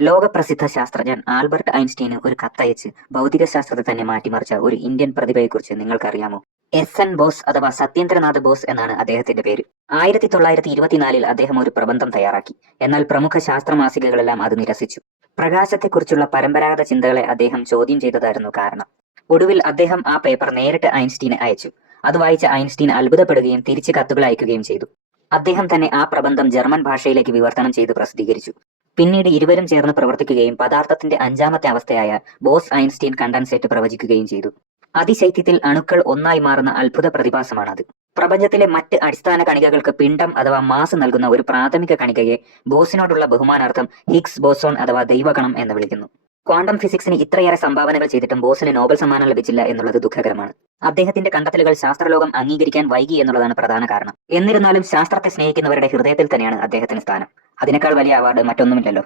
ലോകപ്രസിദ്ധ ശാസ്ത്രജ്ഞൻ ആൽബർട്ട് ഐൻസ്റ്റീന് ഒരു കത്തയച്ച് ഭൗതികശാസ്ത്രത്തെ തന്നെ മാറ്റിമറിച്ച ഒരു ഇന്ത്യൻ പ്രതിഭയെക്കുറിച്ച് നിങ്ങൾക്കറിയാമോ? എൻ ബോസ് അഥവാ സത്യേന്ദ്രനാഥ് ബോസ് എന്നാണ് അദ്ദേഹത്തിന്റെ പേര്. 1924 അദ്ദേഹം ഒരു പ്രബന്ധം തയ്യാറാക്കി. എന്നാൽ പ്രമുഖ ശാസ്ത്രമാസികകളെല്ലാം അത് നിരസിച്ചു. പ്രകാശത്തെക്കുറിച്ചുള്ള പരമ്പരാഗത ചിന്തകളെ അദ്ദേഹം ചോദ്യം ചെയ്തതായിരുന്നു കാരണം. ഒടുവിൽ അദ്ദേഹം ആ പേപ്പർ നേരിട്ട് ഐൻസ്റ്റീന് അയച്ചു. അത് വായിച്ച ഐൻസ്റ്റീൻ അത്ഭുതപ്പെടുകയും തിരിച്ച് കത്തുകൾ അയക്കുകയും ചെയ്തു. അദ്ദേഹം തന്നെ ആ പ്രബന്ധം ജർമ്മൻ ഭാഷയിലേക്ക് വിവർത്തനം ചെയ്ത് പ്രസിദ്ധീകരിച്ചു. പിന്നീട് ഇരുവരും ചേർന്ന് പ്രവർത്തിക്കുകയും പദാർത്ഥത്തിന്റെ അഞ്ചാമത്തെ അവസ്ഥയായ ബോസ് ഐൻസ്റ്റീൻ കണ്ടൻസേറ്റ് പ്രവചിക്കുകയും ചെയ്തു. അതിശൈത്യത്തിൽ അണുക്കൾ ഒന്നായി മാറുന്ന അത്ഭുത പ്രതിഭാസമാണത്. പ്രപഞ്ചത്തിലെ മറ്റ് അടിസ്ഥാന കണികകൾക്ക് പിണ്ഡം അഥവാ മാസ് നൽകുന്ന ഒരു പ്രാഥമിക കണികയെ ബോസിനോടുള്ള ബഹുമാനാർത്ഥം ഹിഗ്സ് ബോസോൺ അഥവാ ദൈവകണം എന്ന് വിളിക്കുന്നു. ക്വാണ്ടം ഫിസിക്സിന് ഇത്രയേറെ സംഭാവനകൾ ചെയ്തിട്ടും ബോസിന് നോബൽ സമ്മാനം ലഭിച്ചില്ല എന്നുള്ളത് ദുഃഖകരമാണ്. അദ്ദേഹത്തിന്റെ കണ്ടെത്തലുകൾ ശാസ്ത്രലോകം അംഗീകരിക്കാൻ വൈകി എന്നുള്ളതാണ് പ്രധാന കാരണം. എന്നിരുന്നാലും ശാസ്ത്രത്തെ സ്നേഹിക്കുന്നവരുടെ ഹൃദയത്തിൽ തന്നെയാണ് അദ്ദേഹത്തിന് സ്ഥാനം. അതിനേക്കാൾ വലിയ അവാർഡ് മറ്റൊന്നുമില്ലല്ലോ.